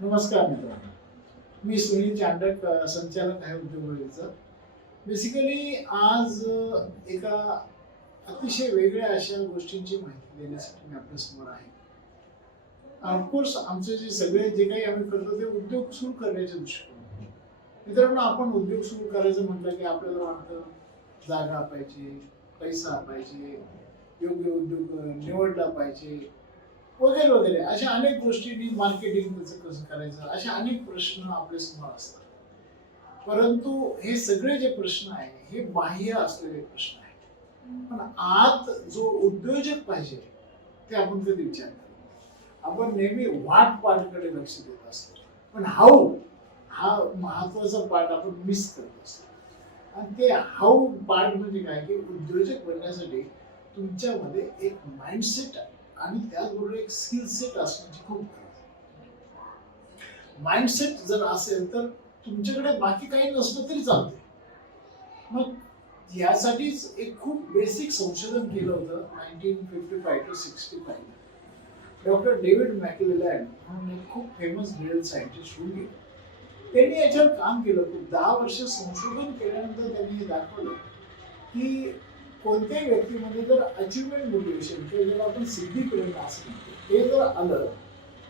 नमस्कार मित्रांनो, मी सुनील चांडक, संचालक आहे उद्योगवाढीचा. बेसिकली आज एका अतिशय वेगळ्या अशा गोष्टींची माहिती देण्यासाठी मी आपल्या समोर आहे. ऑफकोर्स आमचे जे काही आम्ही करतो ते उद्योग सुरू करण्याच्या दृष्टीकोन. मित्रांनो, आपण उद्योग सुरू करायचं म्हटलं की आपल्याला वाटतं जागा पाहिजे, पैसा पाहिजे, योग्य उद्योग निवडला पाहिजे, वगैरे वगैरे अशा अनेक गोष्टी, मार्केटिंग त्याचं कसं करायचं, अशा अनेक प्रश्न आपल्या समोर असतात. परंतु हे सगळे जे प्रश्न आहे हे बाह्य असलेले प्रश्न आहेत. पण आत जो उद्योजक पाहिजे ते आपण कधी विचार करतो. आपण नेहमी वाट पाठकडे लक्ष देत असतो, पण हाऊ हा महत्वाचा पार्ट आपण मिस करत असतो. आणि ते हाऊ पार्ट म्हणजे काय की उद्योजक बनण्यासाठी तुमच्यामध्ये एक माइंडसेट आणि त्याचबरोबर एक स्किल सेट असण्याची खूप गरज आहे. माइंडसेट जर असेल तर तुमच्याकडे बाकी काही नसलं तरी चालते. मग यासाठीच एक खूप बेसिक संशोधन केलं होतं 1955 to 65. डॉक्टर डेव्हिड मॅकलेलँड म्हणून एक खूप फेमस रिअल सायंटिस्ट होऊन गेले. त्यांनी याच्यावर काम केलं. खूप 10 वर्ष संशोधन केल्यानंतर त्यांनी हे दाखवलं की कोणत्याही व्यक्तीमध्ये जर अचिव्हमेंट मोटिवेशन किंवा ज्याला आपण सिद्धी प्रेरणा असं म्हणतो हे जर आलं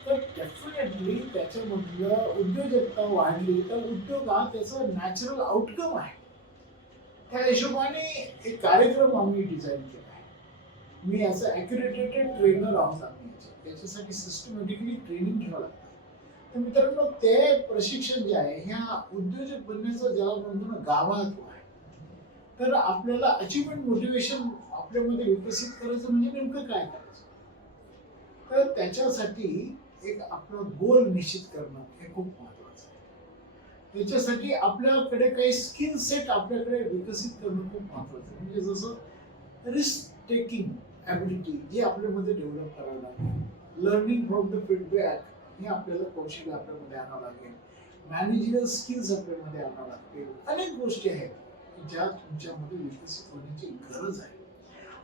तर डेफिनेटली त्याच्यामधलं उद्योजकता वाढली तर उद्योग हा त्याचा नॅचरल आउटकम आहे. त्या हिशोबाने एक कार्यक्रम आम्ही डिझाईन केला आहे. मी असं ॲक्युरेटेड ट्रेनर आहोत आम्ही. त्याच्यासाठी सिस्टमॅटिकली ट्रेनिंग घ्यावं लागतं. तर मित्रांनो, ते प्रशिक्षण जे आहे ह्या उद्योजक बनण्याचं ज्याला म्हणतो ना गावात आहे. तर आपल्याला अचिव्हमेंट मोटिवेशन आपल्यामध्ये विकसित करायचं म्हणजे नेमकं काय करायचं, तर त्याच्यासाठी एक आपला गोल निश्चित करणं हे खूप महत्वाचं आहे. त्याच्यासाठी आपल्याकडे काही स्किल सेट आपल्याकडे विकसित करणं खूप महत्वाचं आहे. म्हणजे जसं रिस्क टेकिंग ॲबिलिटी जी आपल्यामध्ये डेव्हलप करावी लागेल, लर्निंग फ्रॉम द फीडबॅक हे आपल्याला कौशल्य आपल्यामध्ये आणावं लागेल, मॅनेजरियल स्किल्स आपल्यामध्ये आणावं लागतील. अनेक गोष्टी आहेत ज्या तुमच्यामध्ये विकसित होण्याची गरज आहे.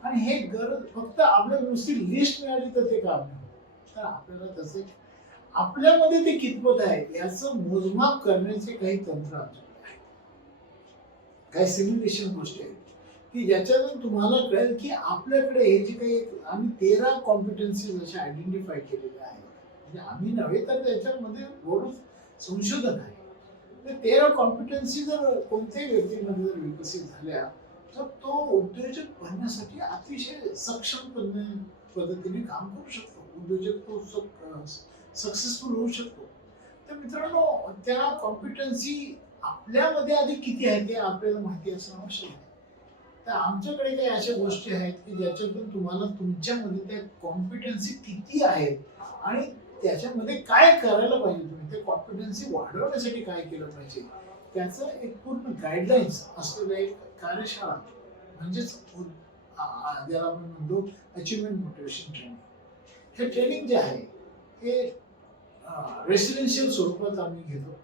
आणि हे गरज फक्त आपल्याला नुसती लिस्ट मिळाली तर ते काम नाही. तर आपल्याला तसे आपल्यामध्ये ते कितपत आहे याचं मोजमाप करण्याचे काही तंत्र आमच्याकडे आहे. काही सिम्युलेशन गोष्टी आहेत की ज्याच्यातून तुम्हाला कळेल की आपल्याकडे हे जे काही आम्ही 13 कॉम्पिटन्सीज अशा आयडेंटिफाय केलेल्या आहेत. म्हणजे आम्ही नव्हे तर त्याच्यामध्ये बरोच संशोधन आहे. 13 कॉम्पिटन्सी जर कोणत्याही व्यक्तीमध्ये जर विकसित झाल्या तर तो उद्योजक बनण्यासाठी अतिशय सक्षम पद्धतीने काम करू शकतो. उद्योजक तो सक्सेसफुल होऊ शकतो. तर मित्रांनो, त्या कॉम्पिटन्सी आपल्यामध्ये आधी किती आहे ते आपल्याला माहिती असणं आवश्यक आहे. तर आमच्याकडे काही अशा गोष्टी आहेत की ज्याच्यातून तुम्हाला तुमच्यामध्ये त्या कॉम्पिटन्सी किती आहेत आणि त्याच्यामध्ये काय करायला पाहिजे, तुम्ही ते कॉन्फिडन्सी वाढवण्यासाठी काय केलं पाहिजे त्याचं एक पूर्ण गाईडलाईन्स असलेलं एक कार्यशाळा म्हणजेच ज्याला आपण म्हणतो अचिव्हमेंट मोटिवेशन ट्रेनिंग. हे ट्रेनिंग जे आहे हे रेसिडेन्शियल स्वरूपात आम्ही घेतो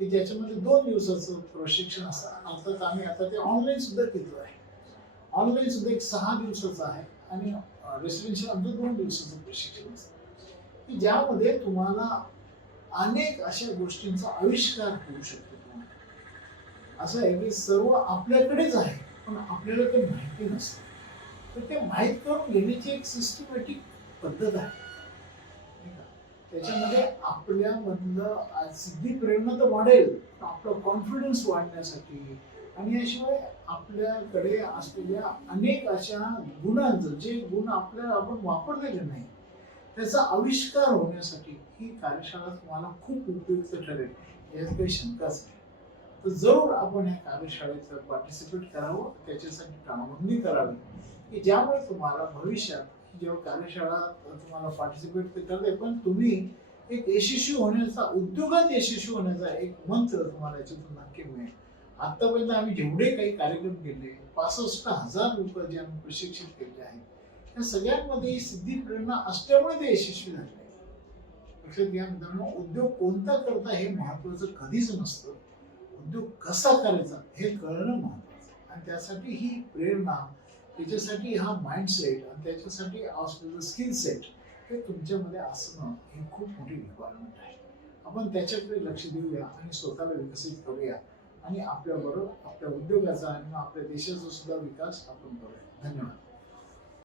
की ज्याच्यामध्ये 2 दिवसाचं प्रशिक्षण असतं. अर्थात आम्ही आता ते ऑनलाईन सुद्धा घेतो आहे. ऑनलाईन सुद्धा एक 6 दिवसाचं आहे आणि रेसिडेन्शियल आमचं 2 दिवसाचं प्रशिक्षण असतं की ज्यामध्ये तुम्हाला अनेक अशा गोष्टींचा आविष्कार होऊ शकतो. असं आहे की सर्व आपल्याकडेच आहे पण आपल्याला ते माहिती नसतं. तर ते माहीत करून घेण्याची एक सिस्टमॅटिक पद्धत आहे. त्याच्यामध्ये आपल्यामधलं सिद्धी प्रेरणा तर वाढेल, आपला कॉन्फिडन्स वाढण्यासाठी आणि याशिवाय आपल्याकडे असलेल्या अनेक अशा गुणांचं जे गुण आपल्याला आपण वापरलेले नाही त्याचा आविष्कार होण्यासाठी ही कार्यशाळा तुम्हाला खूप उपयुक्त ठरेल यात काही शंकाच नाही. तर जरूर आपण ह्या कार्यशाळेत पार्टिसिपेट करावं, त्याच्यासाठी कामबंदी करावी की ज्यामुळे तुम्हाला भविष्यात जेव्हा कार्यशाळा तुम्हाला पार्टिसिपेट तर करते पण तुम्ही एक यशस्वी होण्याचा, उद्योगात यशस्वी होण्याचा एक मंत्र तुम्हाला याच्यातून नक्की मिळेल. आतापर्यंत आम्ही जेवढे काही कार्यक्रम केले 65,000 लोक जे आम्ही प्रशिक्षित केले आहेत त्या सगळ्यांमध्ये सिद्धी प्रेरणा असल्यामुळे ते यशस्वी झाले. लक्षात घ्या मित्रांनो, उद्योग कोणता करता हे महत्वाचं कधीच नसतं. उद्योग कसा करायचा हे कळणं महत्वाचं आणि त्यासाठी ही प्रेरणा, त्याच्यासाठी हा माइंडसेट आणि त्याच्यासाठी असलेलं स्किल सेट हे तुमच्यामध्ये असणं ही खूप मोठी रिक्वायरमेंट आहे. आपण त्याच्याकडे लक्ष देऊया आणि स्वतःला विकसित करूया आणि आपल्याबरोबर आपल्या उद्योगाचा आणि आपल्या देशाचा सुद्धा विकास आपण करूया. धन्यवाद.